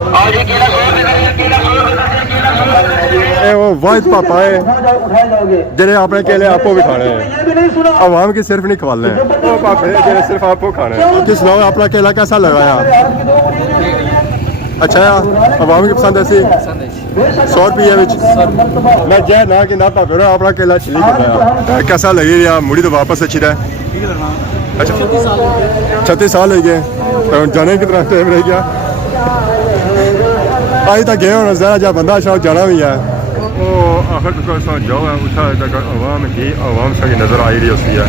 वो वाहिद पापा है जिन्हें अपने केले आपको भी खाने हैं, अवाम की सिर्फ नहीं खवाने हैं। वो पापे जिन्हें सिर्फ आपको खाने हैं। कि सुनाओ अपना केला कैसा लगा यार? अच्छा यार, अवाम की पसंद ऐसी 100 रुपये मैं जय ना कि ना पापे अपना केला छिली कर कैसा लगी यार? मुड़ी तो वापस अच्छी रहा। अच्छा 36 साल हो गए जाने की तरह टाइम रह गया। अभी तक गए होना जरा जा बंदा शायद जाना भी है। वो आखिर जो है उठा तक अवाम ही अवाम से नजर आई रही होती है।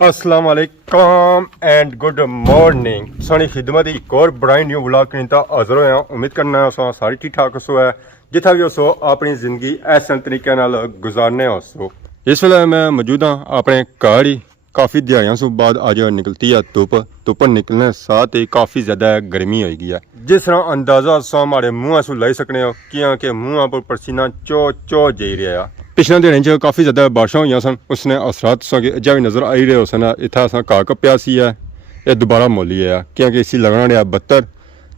अस्सलाम वालेकुम एंड गुड मॉर्निंग। सारी खिदमत एक और बड़ा न्यू व्लॉग कनीता हाजिर होया। उम्मीद करना है सारी ठीक ठाक हो है, जिथा भी हो अपनी जिंदगी ऐसे तरीके नाल गुजारने हो। इस वेले मैं मौजूद हाँ अपने घर ही। काफ़ी दिहाड़ियों से बाद आज निकलती है धुप निकलने साथ ही काफ़ी ज़्यादा गर्मी हो गई है। जिस तरह अंदाज़ा हमारे मुँह से लाई सकने हो कि मुँह पर पसीना चो जा रहा है। पिछले दिनों च काफ़ी ज़्यादा बारिशां हुई सन, उसने असरात अजा भी नज़र आई रहे हो सन। इतना असा घा कप्या सी है, ये दोबारा मोली है क्योंकि इसी लगना रहा बत्तर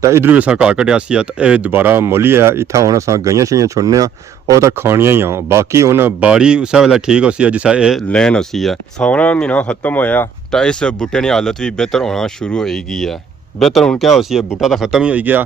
तो इधर भी असा घा कटिया सी तो यह दोबारा मोली है। इतना हम असा गईयां शाइयां छुड़ने और तो खानिया ही आ, बाकी हूँ बाड़ी उस वेले ठीक हो सी है जिसा ये लैन हो सी है। सावना महीना खत्म होया तो इस बूटे की हालत भी बेहतर होना शुरू हो गई है। बेहतर हूँ क्या हो सी है, बूटा तो खत्म ही हो गया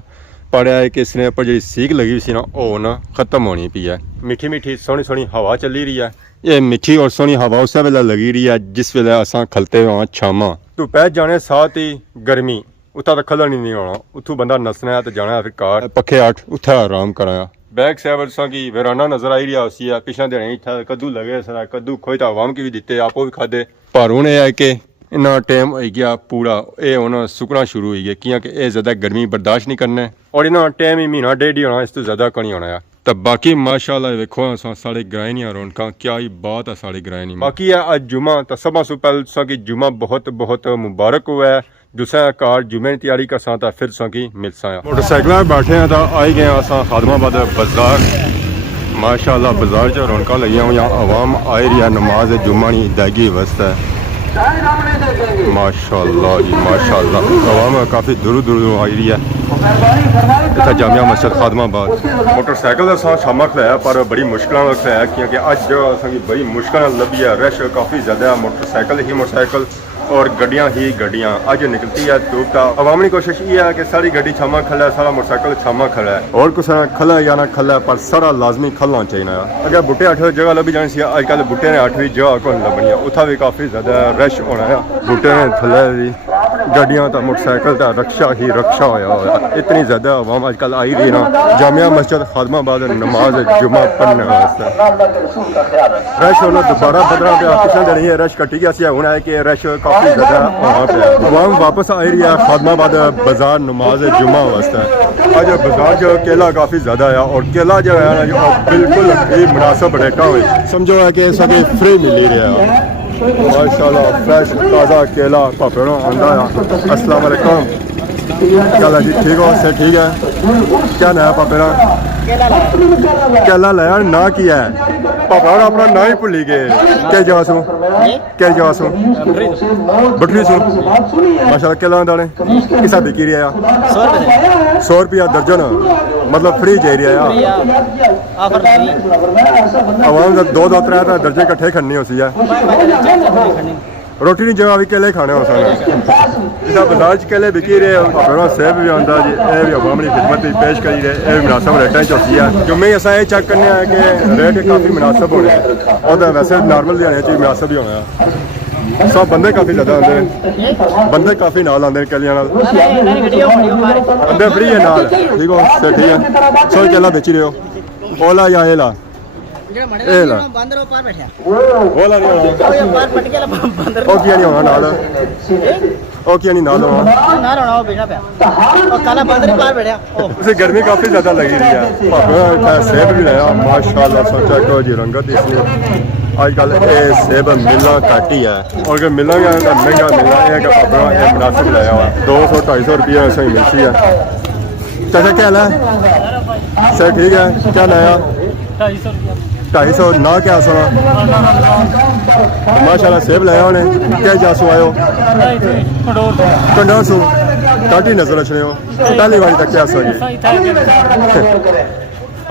पर है कि इसने पर जी सीख लगी हुई सी ना वो ना खत्म होनी पी है। मीठी मीठी सोहनी सोहनी हवा चली रही है। ये मीठी और सोहनी हवा उस वेले लगी रही है जिस वेले असा खलते हुए छामा धुपै जाने साथ ही गर्मी उतना तो खलन ही नहीं होना। उतू बंदा नसना है तो जाना है फिर कार पखे आठ उठा आराम कराया। बैक साइड की वेराना नजर आई रही है। पिछले दिन इतना कद्दू लगे सर, कद्दू खोए तो आवाम की भी दिते आपो भी खादे। पर हूँ यह है कि इन्ना टाइम हो गया पूरा ये हूँ सुकना शुरू हो गया क्योंकि ये ज़्यादा गर्मी बर्दाश्त नहीं करना और इन्ना टाइम ही महीना डेढ़ ही होना, इस तो ज़्यादा कहीं होना है। तो बाकी माशाल्लाह वेखो साढ़े ग्राए नहीं रौनक क्या ही बात है साढ़े ग्राए नहीं। बाकी है अज जुमा तो सब सो पहले कि जुमा बहुत बहुत मुबारक हुआ है। दूसरा कार जुमे की तैयारी कर सा फिर की मिलसा मोटरसाइकिल बैठे हैं तो आई गए असा खादमाबाद बाजार। माशाल्लाह बाजार च रौनक लगी हुई, आवाम आई रही है नमाज जुम्मा की अदायगी वास्ते। माशाल्लाह जी माशाल्लाह आवाम काफ़ी दूर आई रही है। इतना जामिया मस्जिद खादमाबाद मोटरसाइकिल का शामा खलाया पर बड़ी मुश्किल खलाया क्योंकि अज बड़ी मुश्किल लभी है। रश काफ़ी ज़्यादा मोटरसाइकिल ही मोटरसाइकिल और गड्डियाँ ही गड्डियाँ अज निकलती है धूप का। अवामी कोशिश ये है कि सारी गड्डी छामा खला है, सारा मोटरसाइकिल छामा खला है और कुछ खला या ना खला पर सारा लाजमी खलना चाहिए। अगर बूटे 8 जगह लभी जानी सी, अजकल बूटे ने 8वीं जगह को लभनी है, उतना भी काफ़ी ज़्यादा रश होना है। बूटे ने थले भी गड्डियाँ तो मोटरसाइकिल का रक्षा ही रक्षा होया। इतनी ज़्यादा आवाम अजकल आई रही ना जामिया मस्जिद खादमाबाद नमाज जुमा पढ़ने वास्ते। रश होना दोबारा बदला पे पिछले दिन ये रश कटी गया होना है कि रश काफ़ी ज़्यादा वहाँ पे आवाम वापस आई रही है खादमाबाद बाजार नमाज जुमा वास्ते। आज बाजार जो केला काफ़ी ज़्यादा है और केला जो है ना जो बिल्कुल ही मुनासिब रेटा हुई समझो है कि सभी फ्री मिली रहा है। माशाल्लाह फ्रेश ताज़ा केला पापेड़ों आंदा है। अस्सलाम वालेकुम, क्या जी ठीक हो? से ठीक है। क्या नया पापेड़ा केला लाया ना किया है पापा अपना ना ही भुली गए। क्या जगह सो बटरी सो माशाल्लाह केला दाने किसा बिकी रहा 100 रुपया दर्जन मतलब फ्री जा रहा है। आवाम 2-3 दर्जन कट्ठे खड़नी हो सी है। रोटी की जगह भी केले खाने हो सकते जिदा बाजार केले बिकी रहे थोड़ा सेब भी आता जी। यह भी अवाम की खिदमत पेश करी रहे, यह भी मुनासिब रेटा चौथी है। जुम्मे असा ये चेक करने कि रेट काफ़ी मुनासिब होने और वैसे नॉर्मल दिहाड़ियों च मुनासिब ही होना। सब बंदे काफ़ी ज़्यादा आते हैं, बंदे काफ़ी नाल आते हैं केलियां नाल, बंदे फ्री है नाल ठीक हो से ठीक है। सो केला बेची रहे हो ओला या एला एला ओला नहीं होना ओ किया नहीं होना नाल ओ किया नहीं नाल होना उसे गर्मी काफ़ी ज़्यादा लगी रही है। सेब भी लाया माशाल्लाह सोचा को जी रंगत इसलिए आजकल ये सेब मिलना घट ही है और अगर मिलेंगे तो महंगा मिलना है कि पापा ये मुनासिब लाया हुआ 200-250 रुपये सही मिलती है। चाचा क्या है सर ठीक है क्या लाया 250 ना क्या सुना माशाल्लाह सेब लाया उन्हें क्या जासू आयो कंडोर सो काटी नजर रच रहे हो पहली बार तक क्या सही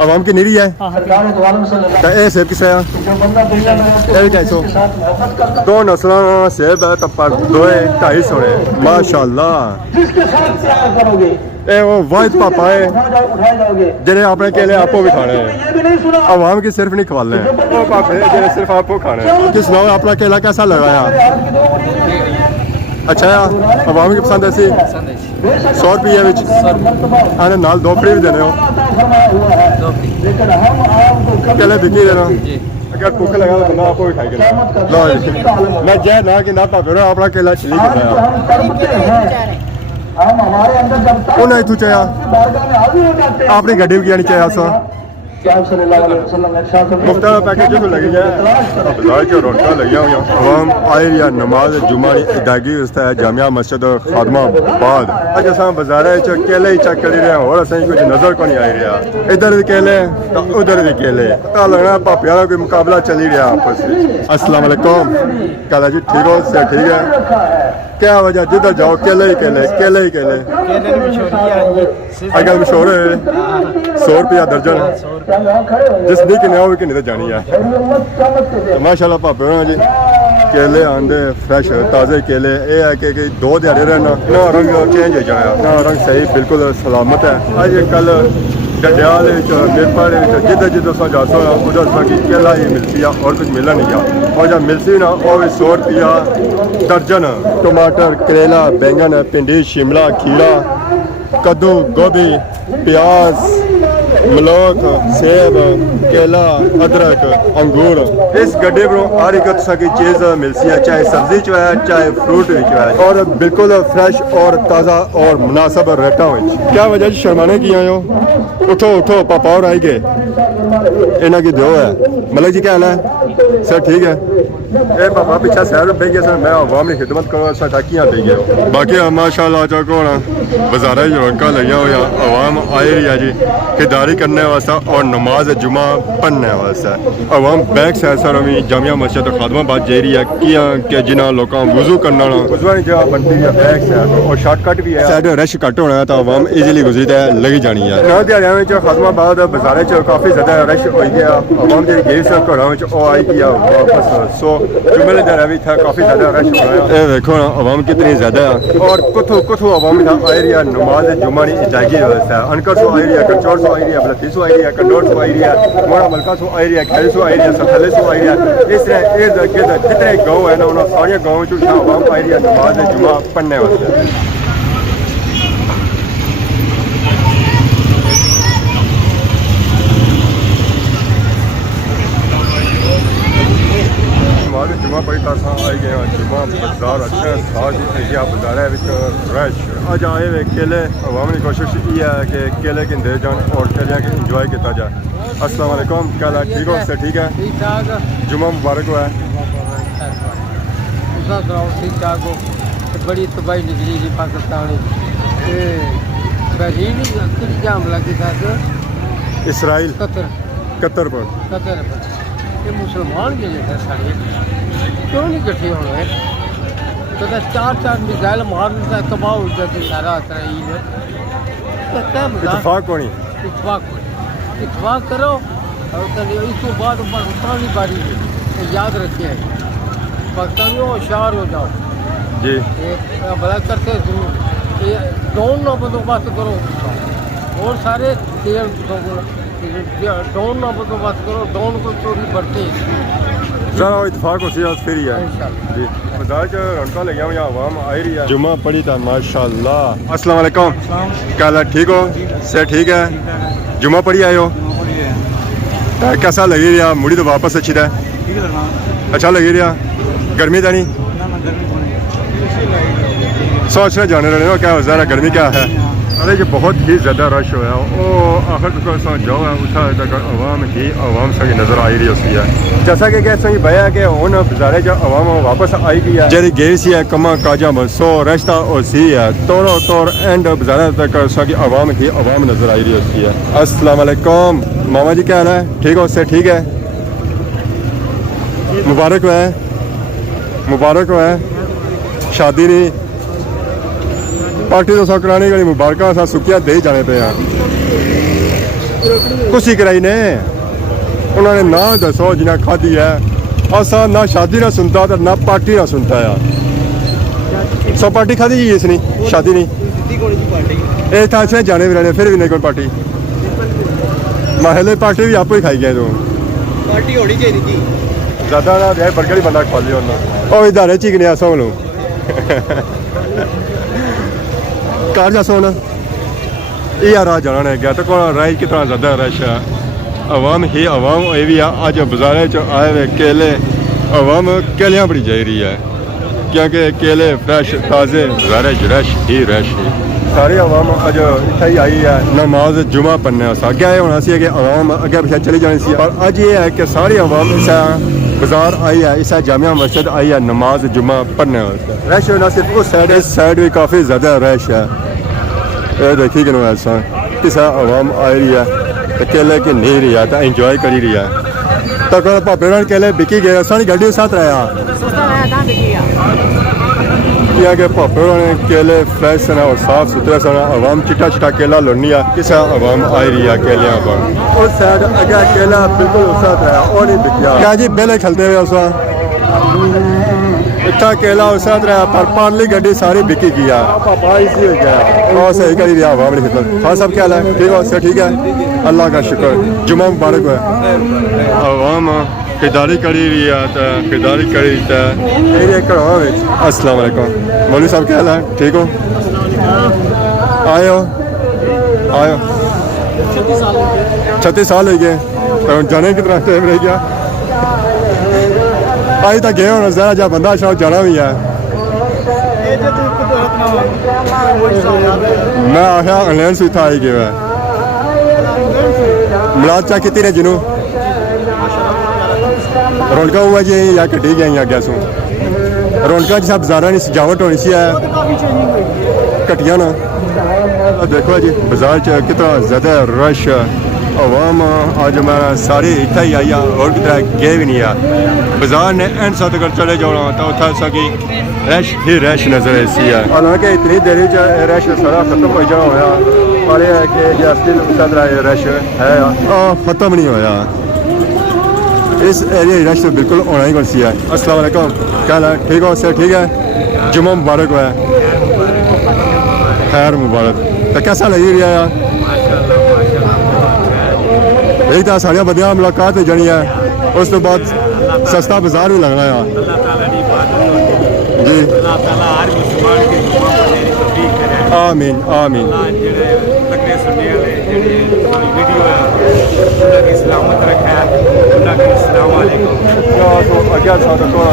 आवाम की निरी है ए सेब किस है ये भी 250 दो नस्ल सेब है तब पर 250 है माशाल्लाह ए वो वाइट पापा है जिन्हें आपने केले आपको भी खाने हैं आवाम की सिर्फ नहीं खवाले हैं वो पापे जिन्हें सिर्फ आपको खाने हैं किस नाम अपना केला कैसा लगा यार अच्छा यार आवाम की पसंद ऐसी 100 रुपये विच आने नाल 2 फ्री भी देने हो केले बिकी देना अगर भूख लगा तो बंदा आपको भी खाएगा लो मैं जय ना कि ना पापे अपना केला छिली करना हम हमारे अंदर जब तक उन्हें तू चाहे आपने गड्डी भी किया नहीं चाहे सो मुफ्ता पैकेज तो लगी जाए बाजार के रोटा लगी हुई आवाम आए या नमाज जुमा की अदायगी व्यवस्था है जामिया मस्जिद खादमाबाद अज अस बाजार केले ही चेक करी रहे और असें कुछ नजर को नहीं आई रहा इधर भी केले तो उधर भी केले पता लगना भापिया का कोई मुकाबला चली रहा आपस में अस्सलाम वालेकुम कहला जी ठीक हो से ठीक है क्या वजह जिधर जाओ केले ही केले अगर मशहूर है 100 रुपया दर्जन जिस दी किन्ने वो भी किन्ने तो जानी है माशाल्लाह भापे होना जी केले आंदे फ्रेश ताज़े केले ये है कि 2 दिहाड़े रहना ना रंग चेंज हो जाया ना रंग सही बिल्कुल सलामत है अज कल डंडियाल मेरपा जिधर जिधर सा जा सो उधर सा की केला ही मिलती है और कुछ मिला नहीं गया और जब मिलती ना वो भी 100 रुपया दर्जन टमाटर करेला बैंगन भिंडी शिमला खीरा कद्दू गोभी प्याज मलोक सेब केला अदरक अंगूर इस गड्ढे पर हर एक तरह की चीज़ मिलती है चाहे सब्जी चो है चाहे फ्रूट भी चो है और बिल्कुल फ्रेश और ताज़ा और मुनासिब रेटा हो क्या वजह शर्माने की आए हो उठो उठो पापा और आई गए इन्हें की दो है मलिक जी क्या हाल है सर ठीक है ए पापा पीछे सैर पे गए सर मैं अवाम की खिदमत करो सर टाकियाँ दे गए बाकी माशाल्लाह चौको होना बाजारा रौनक लगिया हुआ अवाम आई रही है जी खरीदारी करने वास्ते और नमाज जुमा पढ़ने वास्ते अवाम बैक सैर सर अभी जामिया मस्जिद खादमाबाद जा रही है कि जिन्हें लोगों वजू करना वजूआ की जगह बनती है बैक सैर और शॉर्टकट भी है साइड रश घट होना है तो अवाम ईजिली गुजरी लगी जानी है नौ दिहाड़ियों में खादमाबाद बाजारे काफ़ी ज़्यादा रश हो गया अवाम जी गई सर घरों में आई गया वापस सो जुम्मे दिन भी था काफ़ी ज़्यादा रश हो रहा है देखो ना अवाम कितनी ज़्यादा है और कुछ अवाम आई रही है नमाज जुम्मा की अदायगी व्यवस्था है अनकर सो आई रही है कचौर सो आई रही है बलती सो आई रही है कंडोर सो आई रही है मोड़ा मलका सो आई रही है खैर सो आई रही है सथले सो आई रही है इस तरह इर्द गिर्द जितने गाँव है ना उन्होंने सारे गाँव अवाम आई रही है नमाज जुम्मा पढ़ने वास्ते जुम्मा पढ़ी तासा आई गए जुम्मा बाजार अच्छा साज एरिया बाजार है रश अज आए वे केले अवाम की कोशिश ये है कि केले की दे जान और केले की इंजॉय किया जाए अस्सलाम वालेकुम क्या हाल ठीक हो सर ठीक है जुम्मा मुबारक हुआ है ठीक ठाक हो बड़ी तबाही निकली जी पाकिस्तान हमला किया इसराइल कतर पर ये मुसलमान के लिए सारे क्यों नहीं इकट्ठे होना है तो 4 मिसाइल मार देता है तबाह हो जाते सारा इसराइल इतफाक करो और इसके बाद पाकिस्तान की बारी है याद रखिए पाकिस्तानियों होशियार हो जाओ जी बड़ा करते डोन ना बंदोबस्त करो और सारे डोन ना बंदोबस्त करो डोन को चोरी बढ़ते चलो इतफाक होती है फिर ही है जी बाजार के रौनक लगे हुए आवाम आई रही है जुम्मा पढ़ी था माशाल्लाह अस्सलाम वालेकुम क्या हाल है ठीक हो से ठीक है जुम्मा पढ़ी आए हो कैसा लगी रहा मुड़ी तो वापस अच्छी था अच्छा लगी रहा गर्मी था नहीं सोचने जाने रहे हो क्या ज़रा गर्मी क्या है अरे ये बहुत ही ज़्यादा रश हुआ है वो आखिर तक जो है उठा तक आवाम से नज़र आई रही उसकी है जैसा कि कहते हैं भैया कि उन बाजारे जो आवाम वापस आई गई है जरी गई सी है कमा काजा सो रश्ता और सी है तोड़ो तोड़ एंड बाजारे तक उसकी आवाम नज़र आई रही उसकी है अस्सलाम वालेकुम मामा जी क्या हाल है ठीक हो उससे ठीक है मुबारक है मुबारक हो है शादी नहीं पार्टी तो सौ कराने गली मुबारक असा सुखिया दे ही जाने पे हैं कुछ कराई ने उन्होंने ना दसो जिन्हें खाधी है असा ना शादी ना सुनता तो ना पार्टी ना सुनता यार सौ पार्टी खाधी जी इसने शादी नहीं ये था अच्छे जाने भी रहने फिर भी नहीं कोई पार्टी महले पार्टी भी आपको ही खाई गए तो पार्टी होनी चाहिए थी ज़्यादा ना यार बर्गर ही बंदा खा लिया उन्होंने और इधर है चिकने ऐसा बोलो कार जा सोना ये यार आज जाना है क्या तो कौन राइड कितना ज़्यादा रश है अवाम ही अवाम ये भी आज बाजारे च आए हुए केले अवाम केलियां बड़ी जा रही है क्योंकि केले फ्रैश ताज़े रश ही सारी अवाम अज इतना ही आई है नमाज जुमा पढ़ने अगे आए होना सी कि अवाम अगे पिछले चली जानी सी पर अज ये है कि सारी अवाम इस बाजार आई है इस जामिया मस्जिद आई है नमाज जुमा पढ़ने वास्ते रश होना सिर्फ उस साइड इस साइड भी काफ़ी ज़्यादा रश है ये देखिए कि ऐसा किस अवाम आई रही है तो केले की नहीं रही है तो इंजॉय करी रही है तो भापे केले बिकी गए सारी गड्डी साथ रहा किया कि भापे ने केले फ्रेश सन और साफ सुथरे सन अवाम चिट्टा चिट्टा केला लड़नी है किस अवाम आई रही है केलियां पर उस साइड अगर केला बिल्कुल उस साथ रहा और नहीं बिकिया क्या जी बेले खलते हुए उस इतना केला उस साथ रहा पर पारली गड्डी सारी बिकी किया और सही करी रहा अवाम ने खिदमत हाँ सब क्या है ठीक है से ठीक है अल्लाह का शुक्र जुम्मा मुबारक है अवाम खरीदारी करी रही है तो खरीदारी करी अस्सलाम वालेकुम मौलवी साहब क्या हाल है ठीक हो आयो 36 साल हो गए तो जाने कितना टाइम रह गया अज तक गए होना जरा जा बंदा शायद जाना भी है मैं आखिया ऑनलाइन सुविधा आई गया मिलाद चा की ने जिनू रौनक हुआ जी या कटी गई अगे सू रौनक जिस बाजारा की सजावट होनी सी है कटिया ना देखो जी बाजार च कितना ज़्यादा रश अवाम आज मैं सारी इतना ही आई और कितना गए भी नहीं है बाजार ने एंड साथ अगर चले जाना तो उतना सकी रश ही रश नजर ऐसी है हालांकि इतनी देरी रश सारा खत्म हो जाना होया और यह है कि रश है खत्म नहीं होया इस एरिया रश तो बिल्कुल होना ही बंसी है अस्सलाम वालेकुम क्या हाल है ठीक हो सर ठीक है जुम्मा मुबारक हुआ है खैर मुबारक तो कैसा लगी रहा यार यही तो सारिया बदिया मुलाकात हो जानी है उस तो बाद सस्ता बाजार भी लगना है जी आमीन आमीन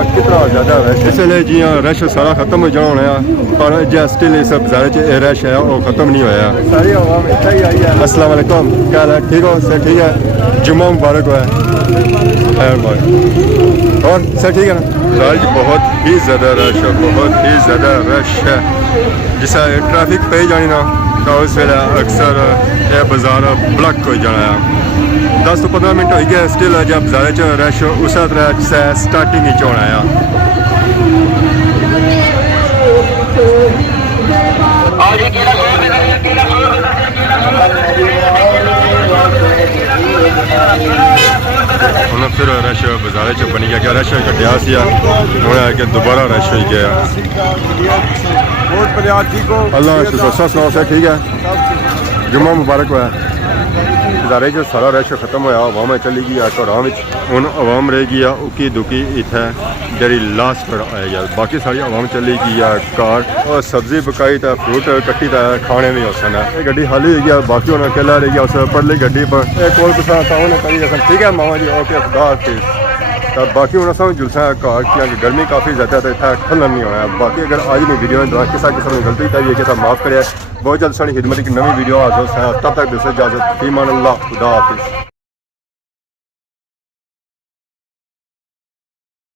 कितना ज़्यादा रश इसलिए जी रश सारा खत्म हो जाना होना पर जो स्टिल इस बाजार रश है वो खत्म नहीं होया सारी अवाम इतना ही आई है अस्सलाम वालेकुम क्या हाल है ठीक हो सर ठीक है जुम्मा मुबारक हुआ है और सर ठीक है ना आज बहुत ही ज़्यादा रश है बहुत ही ज़्यादा रश है जिस ट्रैफिक पे जानी ना तो उस वे अक्सर यह बाजार ब्लॉक हो जाना है 10 तो 15 मिनट हो गए स्टिल जब बाजार च रश उस तरह स्टार्टिंग ही होना है फिर रश बाजार च बनी गया रश घटिया सी कि दोबारा रश हो गया अल्लाह सुनाओ सर ठीक है जुम्मा मुबारक हुआ बाजारे जो सारा रश खत्म होया अवाम चली गई घरों में हूँ अवाम रह गई उकी दुकी इतना जी लास्ट पर आई है बाकी सारी अवाम चली गई है कार और सब्जी पकाई था फ्रूट कट्टी था खाने में उस गड्डी खाली हुई है बाकी उन्हें अकेला रह गया उस पढ़ली गड्डी पर कोल पसंद करी ठीक है मामा जी ओके खुदा हाफिज़ तो बाकी उन्हें सब जुलसा घर क्योंकि गर्मी काफ़ी ज़्यादा तो इतना ठंडा नहीं होना है बाकी अगर आज मेरी वीडियो में किसा किसी ने गलती चाहिए कि माफ़ करे बहुत जल्द सारी खिदमत की नवी वीडियो हाजिर है तब तक दूसरे इजाज़त फीमान अल्लाह खुदा हाफिज़।